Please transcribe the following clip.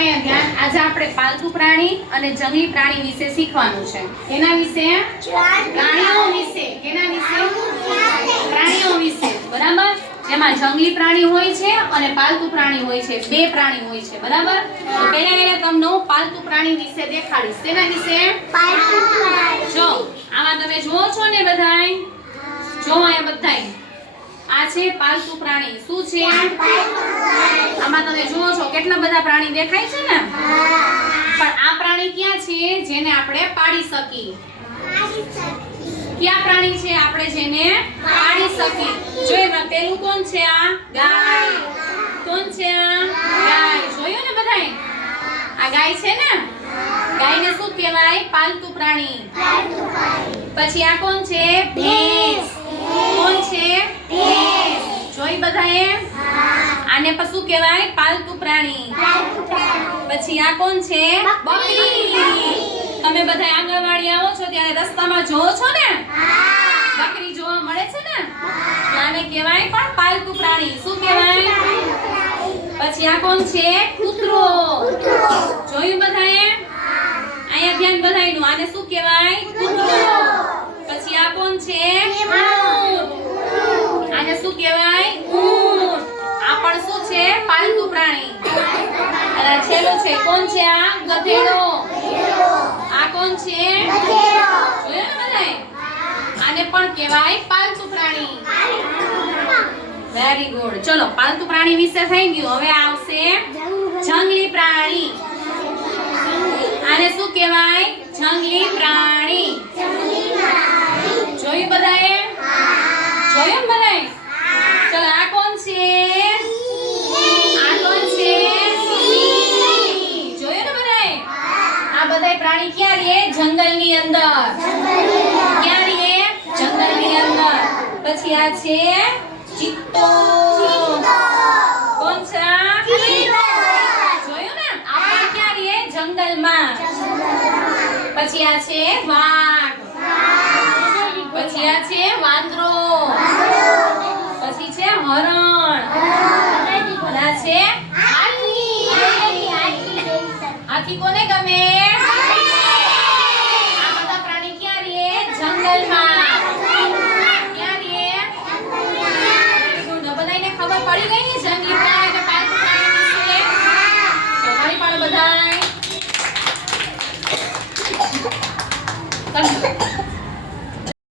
અહીંયા ધ્યાન આજે આપણે પાલતુ પ્રાણી અને જંગલી પ્રાણી વિશે શીખવાનું છે. એના વિશે? પ્રાણીઓ વિશે. એના વિશે? પ્રાણીઓ વિશે. બરાબર? જેમાં જંગલી પ્રાણી હોય છે અને પાલતુ પ્રાણી હોય છે. બે પ્રાણી હોય છે. બરાબર? તો પહેલા પહેલા તમને હું પાલતુ પ્રાણી વિશે દેખાડીશ. તેના વિશે? જો આમાં તમે જુઓ છો ને બધાય? જો અહીંયા બધાય. આ છે પાલતુ પ્રાણી. શું છે? આમાં તમે જુઓ છો કેટલા બધા પ્રાણી દેખાય છે ને? પણ આ પ્રાણી ક્યાં છે જેને આપણે પાડી શકીએ? ક્યાં પ્રાણી છે આપણે જેને પાડી શકીએ? જો એમાં પેલું કોણ છે આ? ગાય. કોણ છે આ? ગાય. જોયું ને બધાય આ ગાય છે ને? ગાયને શું કહેવાય? પાલતુ પ્રાણી. પછી આ કોણ છે? ભેંસ કોણ છે ભેંસ જોઈ બધાએ આને પશુ કહેવાય? પાલતુ પ્રાણી. પછી આ કોણ છે? બકરી. તમે બધા આંગણવાડી આવો છો ત્યારે રસ્તામાં જોવો છો ને? બકરી જોવા મળે છે ને? આને કહેવાય પણ પાલતુ પ્રાણી. શું કહેવાય? પછી આ કોણ છે? કૂતરો જોયું બધાએ અહીંયા ધ્યાન બધાયનું આને શું કહેવાય કૂતરો પછી આ કોણ છે ઊંટ આને શું કહેવાય ઊંટ આ પણ શું છે પાલતુ પ્રાણી. અને છેલ્લો છે. કોણ છે આ? ગધેડો. આ કોણ છે? જોયું ને બધાએ? આને પણ કહેવાય પાલતુ પ્રાણી. વેરી ગુડ ચલો, પાલતુ પ્રાણી વિશે થઈ ગયું. હવે આવશે જંગલી પ્રાણી. આને શું કહેવાય? જંગલી પ્રાણી. જોયું બધાએ જોયું ને બધાએ ચલો આ કોણ છે આ કોણ છે સિંહ. જોયું ને બધાએ આ બધાય ની જંગલની અંદર? ક્યાં રહે જંગલની અંદર? પછી આ છે ચિત્તો. કોણ છે જોયું ને? આપણે ક્યાં રહીએ જંગલમાં? પછી આ છે વાઘ. પછી આ છે વાંદરો. પછી છે હરણ. આ છે હાથી કોને ગમે? પડી ગઈ ને જંગલી